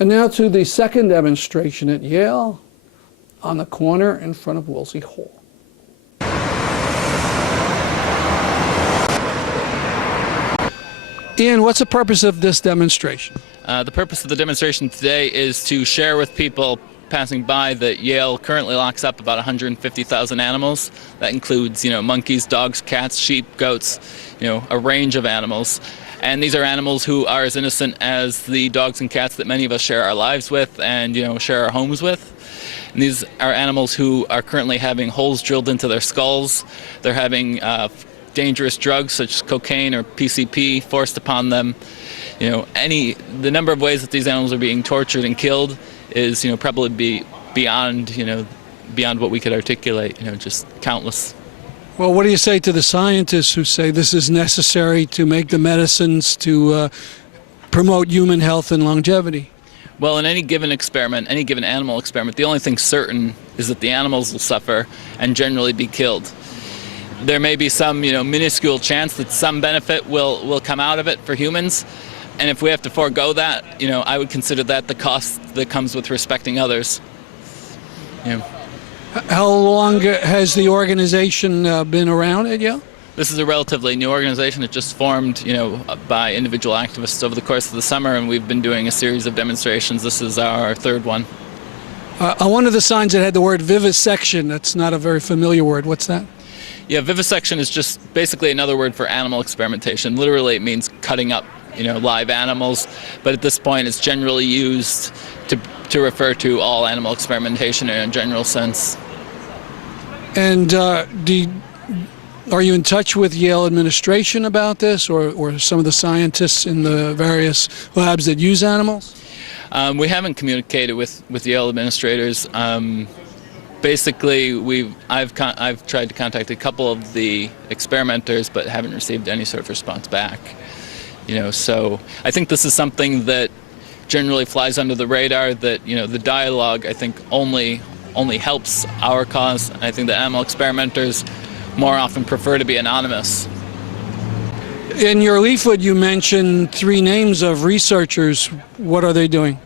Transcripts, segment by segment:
And now to the second demonstration at Yale on the corner in front of Wolsey Hall. Ian, what's the purpose of this demonstration? The purpose of the demonstration today is to share with people passing by that Yale currently locks up about 150,000 animals. That includes, monkeys, dogs, cats, sheep, goats, a range of animals. And these are animals who are as innocent as the dogs and cats that many of us share our lives with and, share our homes with. And these are animals who are currently having holes drilled into their skulls. They're having dangerous drugs such as cocaine or PCP forced upon them. The number of ways that these animals are being tortured and killed is, probably beyond what we could articulate, just countless. Well, what do you say to the scientists who say this is necessary to make the medicines to promote human health and longevity? Well, in any given experiment, any given animal experiment, the only thing certain is that the animals will suffer and generally be killed. There may be some, minuscule chance that some benefit will come out of it for humans. And if we have to forego that, I would consider that the cost that comes with respecting others. How long has the organization been around at Yale? This is a relatively new organization. It just formed, by individual activists over the course of the summer, and we've been doing a series of demonstrations. This is our third one. On one of the signs it had the word vivisection. That's not a very familiar word. What's that? Yeah, vivisection is just basically another word for animal experimentation. Literally, it means cutting up, live animals. But at this point, it's generally used to refer to all animal experimentation in a general sense. And are you in touch with Yale administration about this, or some of the scientists in the various labs that use animals? We haven't communicated with Yale administrators. Basically, I've tried to contact a couple of the experimenters, but haven't received any sort of response back. So I think this is something that generally flies under the radar. That the dialogue, I think, only helps our cause. I think the animal experimenters more often prefer to be anonymous. In your leaflet, you mentioned 3 names of researchers. What are they doing?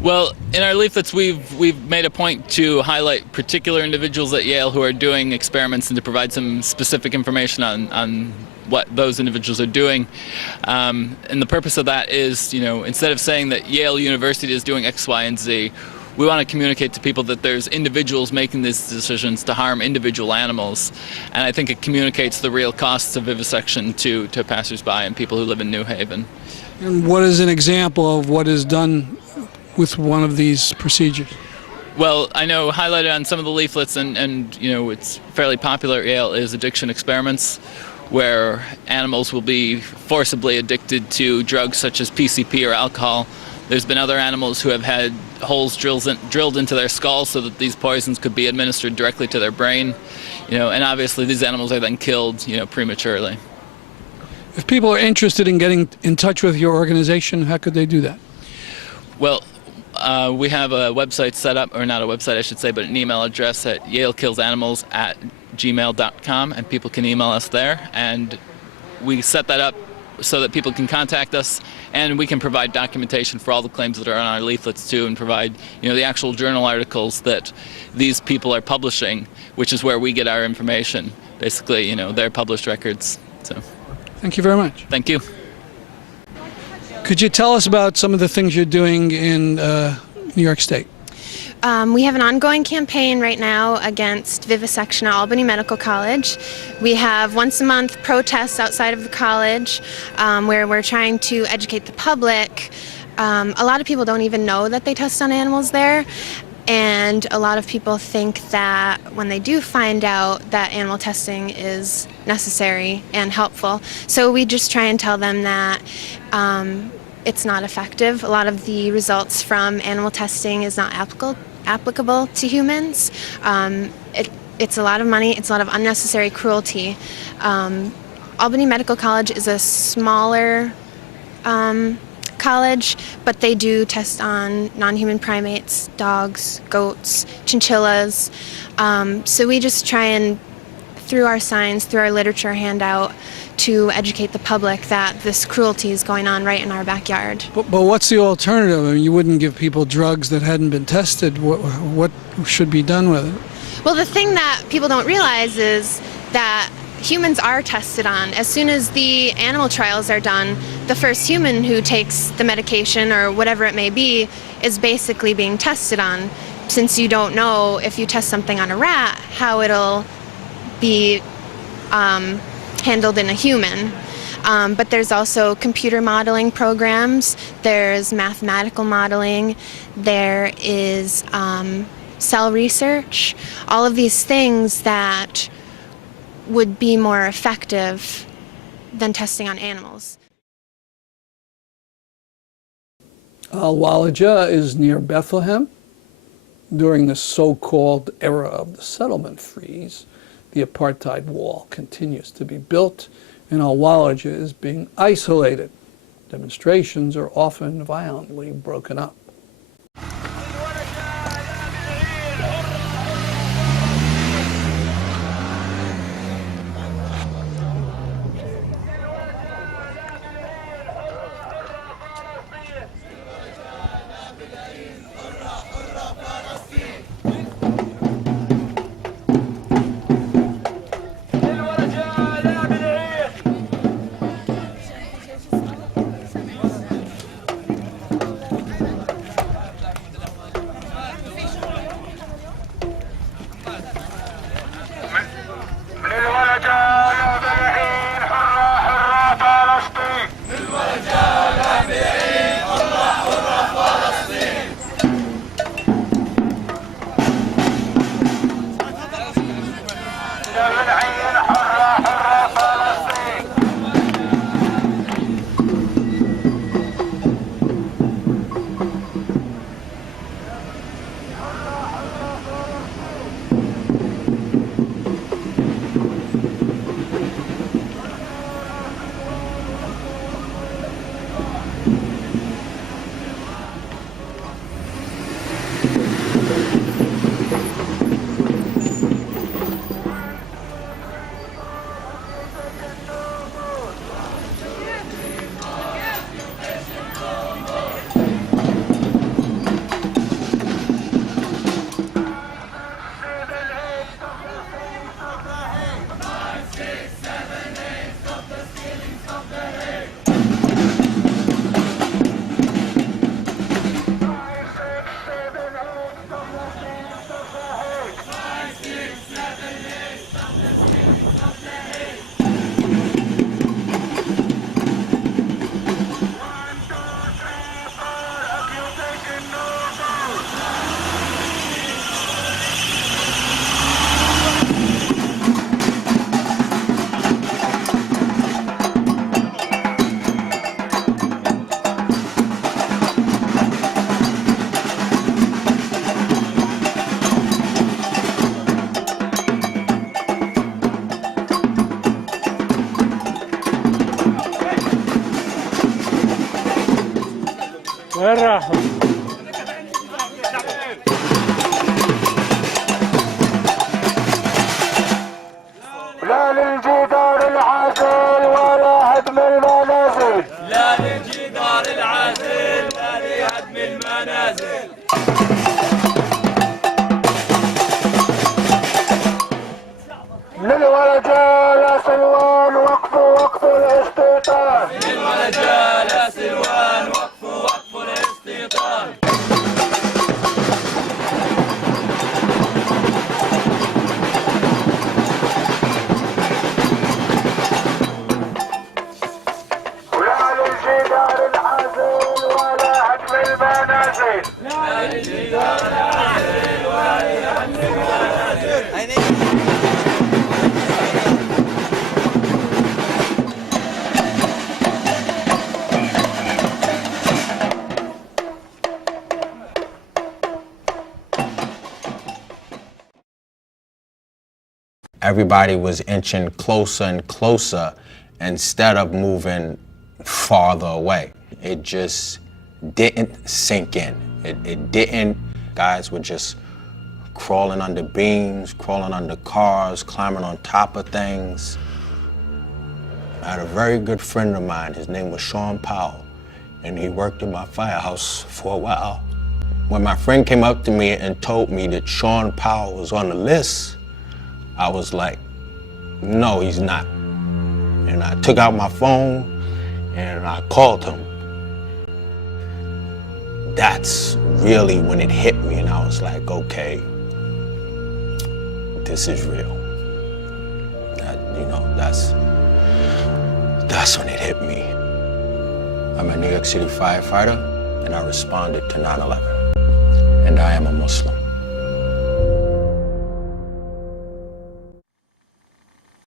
Well, in our leaflets, we've made a point to highlight particular individuals at Yale who are doing experiments and to provide some specific information on what those individuals are doing. And the purpose of that is, instead of saying that Yale University is doing X, Y, and Z, we want to communicate to people that there's individuals making these decisions to harm individual animals. And I think it communicates the real costs of vivisection to passersby and people who live in New Haven. And what is an example of what is done with one of these procedures? Well, I know highlighted on some of the leaflets and it's fairly popular at Yale is addiction experiments, where animals will be forcibly addicted to drugs such as PCP or alcohol. There's been other animals who have had holes drilled into their skulls so that these poisons could be administered directly to their brain. And obviously these animals are then killed, prematurely. If people are interested in getting in touch with your organization, how could they do that? Well, we have a website set up, or not a website I should say, but an email address at yalekillsanimals@gmail.com, and people can email us there, and we set that up so that people can contact us, and we can provide documentation for all the claims that are on our leaflets too, and provide the actual journal articles that these people are publishing, which is where we get our information. Basically, their published records. So, thank you very much. Thank you. Could you tell us about some of the things you're doing in New York State? We have an ongoing campaign right now against vivisection at Albany Medical College. We have once a month protests outside of the college where we're trying to educate the public. A lot of people don't even know that they test on animals there, and a lot of people think that when they do find out that animal testing is necessary and helpful. So we just try and tell them that it's not effective. A lot of the results from animal testing is not applicable to humans. It's a lot of money, it's a lot of unnecessary cruelty. Albany Medical College is a smaller college, but they do test on non-human primates, dogs, goats, chinchillas. So we just try and through our signs, through our literature handout, to educate the public that this cruelty is going on right in our backyard. But what's the alternative? I mean, you wouldn't give people drugs that hadn't been tested. What should be done with it? Well, the thing that people don't realize is that humans are tested on. As soon as the animal trials are done, the first human who takes the medication or whatever it may be is basically being tested on, since you don't know if you test something on a rat, how it'll be handled in a human. But there's also computer modeling programs, there's mathematical modeling, there is cell research, all of these things that would be more effective than testing on animals. Walaja is near Bethlehem. During the so-called era of the settlement freeze, the apartheid wall continues to be built, and Walaja is being isolated. Demonstrations are often violently broken up. وين راحوا؟ لا للجدار العازل ولا هدم المنازل، لا للجدار العازل لا لهدم المنازل. للولجة لا سلوان وقف الاستيطان، للولجة لا سلوان وقف الاستيطان. ولا للجدار العازل ولا هدم المنازل، لا للجدار العازل ولا هدم المنازل. Everybody was inching closer and closer instead of moving farther away. It just didn't sink in. It didn't. Guys were just crawling under beams, crawling under cars, climbing on top of things. I had a very good friend of mine, his name was Sean Powell, and he worked in my firehouse for a while. When my friend came up to me and told me that Sean Powell was on the list, I was like, no, he's not. And I took out my phone and I called him. That's really when it hit me, and I was like, okay, this is real. That's when it hit me. I'm a New York City firefighter, and I responded to 9/11, and I am a Muslim.